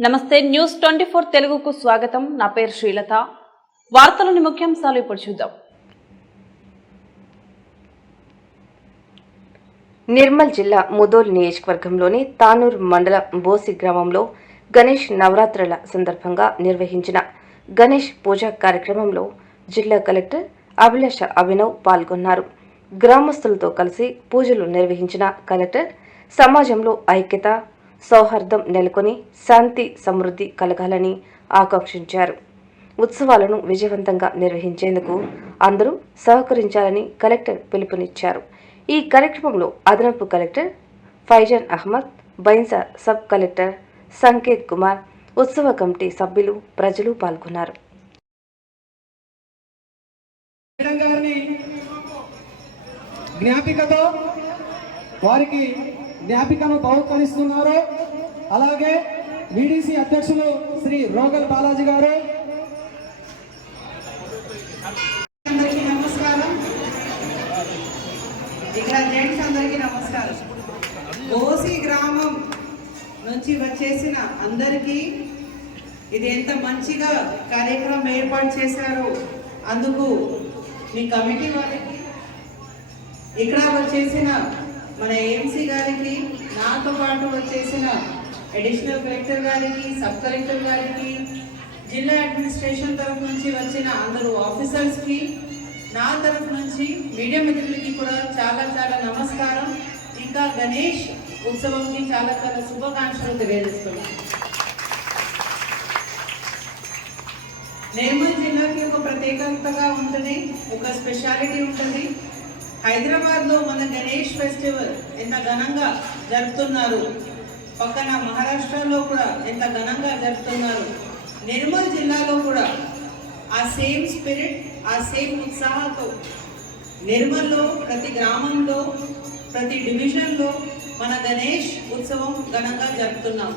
నమస్తే news twenty four తెలుగుకు స్వాగతం. నా పేరు శ్రీలత. వార్తలోని ముఖ్యాంశాలు ఇప్పుడు చూద్దాం. నిర్మల్ జిల్లా ముదోల్ నియోజకవర్గంలోని తానూర్ మండల బోసి గ్రామంలో గణేష్ నవరాత్రుల సందర్భంగా నిర్వహించిన గణేష్ పూజా కార్యక్రమంలో జిల్లా కలెక్టర్ అభిలాష అభినవ్ పాల్గొన్నారు. గ్రామస్తులతో కలిసి పూజలు నిర్వహించిన కలెక్టర్ సమాజంలో ఐక్యత సౌహార్దం నెలకొని శాంతి సమృద్ధి కలగాలని ఆకాంక్షించారు. ఉత్సవాలను విజయవంతంగా నిర్వహించేందుకు అందరూ సహకరించాలని కలెక్టర్ పిలుపునిచ్చారు. ఈ కార్యక్రమంలో అదనపు collector Faizan Ahmed Bhainsa sub collector Sanket Kumar ఉత్సవ కమిటీ సభ్యులు ప్రజలు పాల్గొన్నారు. జ్ఞాపికతో వారికి జ్ఞాపికను బహుకరిస్తున్నారు. అలాగే విడిసి అధ్యక్షులు శ్రీ రోగల్ బాలాజీ గారు. అందరికీ నమస్కారం. ఇక్కడ జెంట్స్ అందరికీ నమస్కారం. ఓసి గ్రామం నుంచి వచ్చేసిన అందరికీ ఇది ఎంత మంచిగా కార్యక్రమం ఏర్పాటు చేశారో అందుకు మీ కమిటీ వారికి ఇక్కడ వచ్చేసిన మన ఏఎంసీ గారికి నాతో పాటు వచ్చేసిన అడిషనల్ కలెక్టర్ గారికి సబ్ కలెక్టర్ గారికి జిల్లా అడ్మినిస్ట్రేషన్ తరఫు నుంచి వచ్చిన అందరూ ఆఫీసర్స్కి నా తరఫు నుంచి మీడియా మిత్రులకి కూడా చాలా చాలా నమస్కారం. ఇంకా గణేష్ ఉత్సవంకి చాలా చాలా శుభాకాంక్షలు తెలియజేస్తున్నాను. నిర్మల్ జిల్లాకి ఒక ప్రత్యేకతగా ఉంటుంది ఒక స్పెషాలిటీ ఉంటుంది. హైదరాబాద్లో మన గణేష్ ఫెస్టివల్ ఎంత ఘనంగా జరుపుతున్నారు. పక్కన మహారాష్ట్రలో కూడా ఎంత ఘనంగా జరుపుతున్నారు. నిర్మల్ జిల్లాలో కూడా ఆ సేమ్ స్పిరిట్ ఆ సేమ్ ఉత్సాహంతో నిర్మల్లో ప్రతి గ్రామంలో ప్రతి డివిజన్లో మన గణేష్ ఉత్సవం ఘనంగా జరుపుతున్నాం.